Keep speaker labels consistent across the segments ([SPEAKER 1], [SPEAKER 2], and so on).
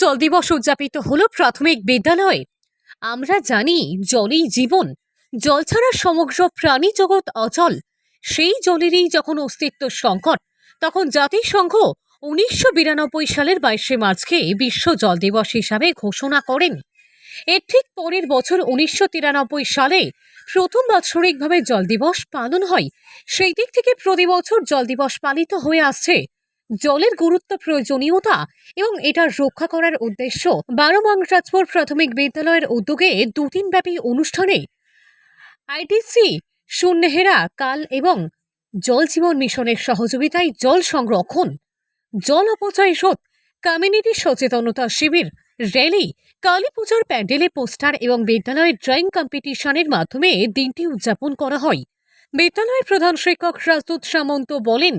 [SPEAKER 1] জল দিবস উদযাপিত হলো প্রাথমিক বিদ্যালয়ে। আমরা জানি, জলই জীবন। জল ছাড়া সমগ্র প্রাণী জগৎ অচল। সেই জলেরই যখন অস্তিত্ব সংকট, তখন জাতিসংঘ উনিশশো বিরানব্বই সালের বাইশে মার্চকে বিশ্ব জল দিবস হিসাবে ঘোষণা করেন। এর ঠিক পরের বছর উনিশশো তিরানব্বই সালে প্রথম বাৎসরিকভাবে জল দিবস পালন হয়। সেই দিক থেকে প্রতি বছর জল দিবস পালিত হয়ে আসছে। জলের গুরুত্ব প্রয়োজনীয়তা এবং এটা রক্ষা করার উদ্দেশ্য। বারো মাংরাজপুর প্রাথমিক বিদ্যালয়ের উদ্যোগে দুদিনব্যাপী অনুষ্ঠানে আইটিসি সুন্নেহেরা কাল এবং জল জীবন মিশনের সহযোগিতায় জল সংরক্ষণ, জল অপচয় রোধ, কমিউনিটি সচেতনতা শিবির, র্যালি, কালী পূজার প্যান্ডেলে পোস্টার এবং বিদ্যালয়ের ড্রয়িং কম্পিটিশনের মাধ্যমে দিনটি উদযাপন করা হয়। বিদ্যালয়ের প্রধান শিক্ষক রাজদূত সামন্ত বলেন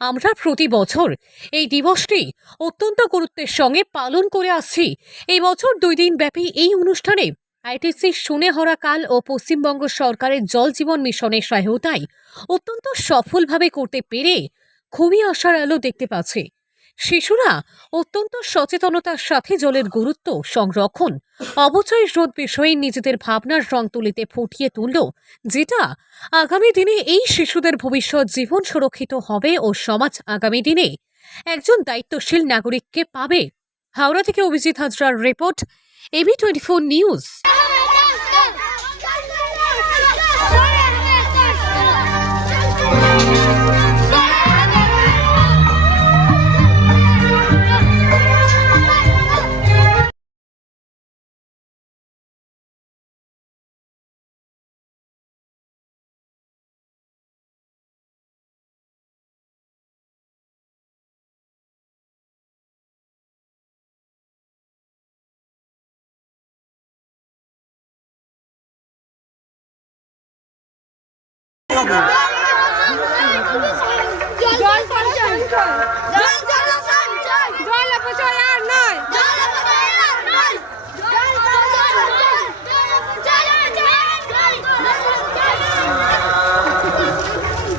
[SPEAKER 1] আমরা প্রতি বছর এই দিবসটি অত্যন্ত গুরুত্বের সঙ্গে পালন করে আসছি। এই বছর দুই দিন ব্যাপী এই অনুষ্ঠানে আইটিসি সুনেহরা কাল ও পশ্চিমবঙ্গ সরকারের জল জীবন মিশনের সহায়তায় অত্যন্ত সফলভাবে করতে পেরে খুবই আশার আলো দেখতে পাচ্ছে। শিশুরা অত্যন্ত সচেতনতার সাথে জলের গুরুত্ব সংরক্ষণ, অবচয় রোধ বিষয়ে নিজেদের ভাবনার রং তুলিতে ফুটিয়ে তুলল, যেটা আগামী দিনে এই শিশুদের ভবিষ্যৎ জীবন সুরক্ষিত হবে ও সমাজ আগামী দিনে একজন দায়িত্বশীল নাগরিককে পাবে। হাওড়া থেকে Abhijit হাজরার report, AB twenty four news.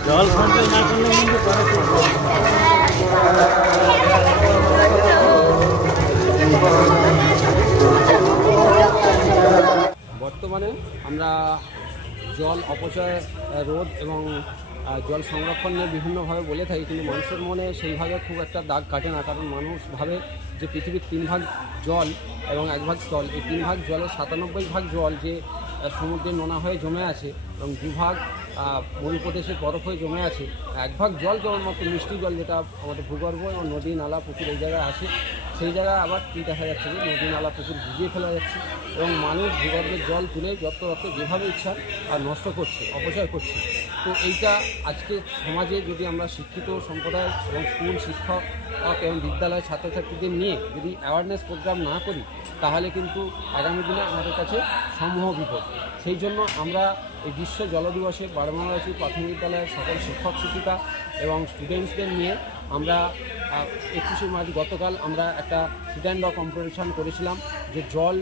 [SPEAKER 2] জল সঞ্চয়
[SPEAKER 3] না করলে কিন্তু
[SPEAKER 4] বর্তমানে আমরা জল অপচয় রোধ এবং জল সংরক্ষণ নিয়ে বিভিন্নভাবে বলে থাকি, কিন্তু মানুষের মনে সেইভাবে খুব একটা দাগ কাটে না। কারণ মানুষ ভাবে যে পৃথিবীর তিন ভাগ জল এবং এক ভাগ স্থল। এই তিন ভাগ জলের সাতানব্বই ভাগ জল যে সমুদ্রে নোনা হয়ে জমে আছে এবং দুভাগ আহ, মরুপ্রদেশে বরফ হয়ে জমে আছে। এক ভাগ জল কেবলমাত্র মিষ্টি জল যেটা আমাদের ভূগর্ভ এবং নদী নালা পুকুর এই জায়গায় আসে। সেই জায়গায় আবার কী দেখা যাচ্ছে যে নদী নালা পুকুর ভিজিয়ে ফেলা যাচ্ছে এবং মানুষ ভূগর্ভের জল তুলে যত রক্ত যেভাবে ইচ্ছা আর নষ্ট করছে অপচয় করছে। তো এইটা আজকে সমাজে যদি আমরা শিক্ষিত সম্প্রদায় এবং স্কুল শিক্ষক এবং বিদ্যালয় ছাত্রছাত্রীদের নিয়ে যদি অ্যাওয়ারনেস প্রোগ্রাম না করি, তাহলে কিন্তু আগামী দিনে আমাদের কাছে সমূহ বিপদ। সেই জন্য আমরা এই বিশ্ব জল দিবসে বারমানাবাসী প্রাথমিক বিদ্যালয়ের সকল শিক্ষক, শিক্ষিকা এবং স্টুডেন্টসদের নিয়ে আমরা একুশে মার্চ গতকাল আমরা একটা স্টুডেন্ট কম্পিটিশান করেছিলাম যে জল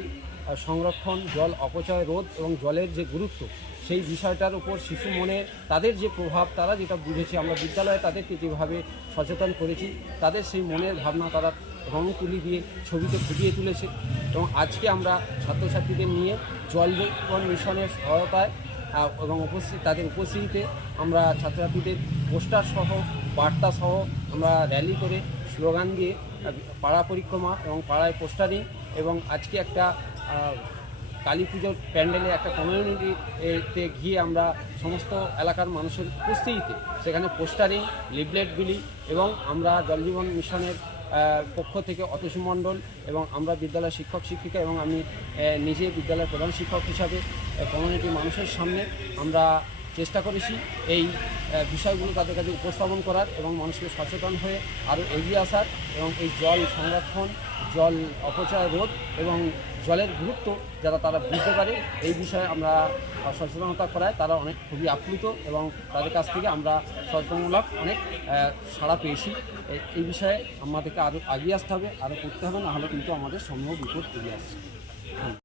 [SPEAKER 4] সংরক্ষণ, জল অপচয় রোধ এবং জলের যে গুরুত্ব সেই বিষয়টার উপর শিশু মনে তাদের যে প্রভাব, তারা যেটা বুঝেছে, আমরা বিদ্যালয়ে তাদেরকে যেভাবে সচেতন করেছি। তাদের সেই মনের ভাবনা তারা রং তুলি দিয়ে, ছবিতে ফুটিয়ে তুলেছে। এবং আজকে আমরা ছাত্রছাত্রীদের নিয়ে জল জীবন মিশনের সহায়তায় এবং উপস্থিত, তাদের উপস্থিতিতে আমরা ছাত্রছাত্রীদের পোস্টার সহ, বার্তা সহ আমরা র্যালি করে স্লোগান দিয়ে পাড়া পরিক্রমা এবং পাড়ায় পোস্টারিং এবং আজকে একটা কালী পুজোর প্যান্ডেলে একটা কমিউনিটিতে গিয়ে আমরা সমস্ত এলাকার মানুষের উপস্থিতিতে সেখানে পোস্টারিং, লিফলেট বিলি এবং আমরা জলজীবন মিশনের পক্ষ থেকে অতসী মণ্ডল এবং আমরা বিদ্যালয়ের শিক্ষক, শিক্ষিকা এবং আমি নিজে বিদ্যালয়ের প্রধান শিক্ষক হিসাবে কমিউনিটি মানুষের সামনে আমরা চেষ্টা করেছি এই বিষয়গুলো তাদের কাছে উপস্থাপন করার এবং মানুষকে সচেতন হয়ে আরও এগিয়ে আসার এবং এই জল সংরক্ষণ, জল অপচয় রোধ এবং জলের গুরুত্ব যারা তারা বুঝতে পারে, এই বিষয়ে আমরা সচেতনতা করায় তারা অনেক খুবই আপ্লুত এবং তাদের কাছ থেকে আমরা সচেতনমূলক অনেক সাড়া পেয়েছি। এই- বিষয়ে আমাদেরকে আরও এগিয়ে আসতে হবে, আরও করতে হবে, নাহলে কিন্তু আমাদের সমূহ বিপদ এগিয়ে আসছে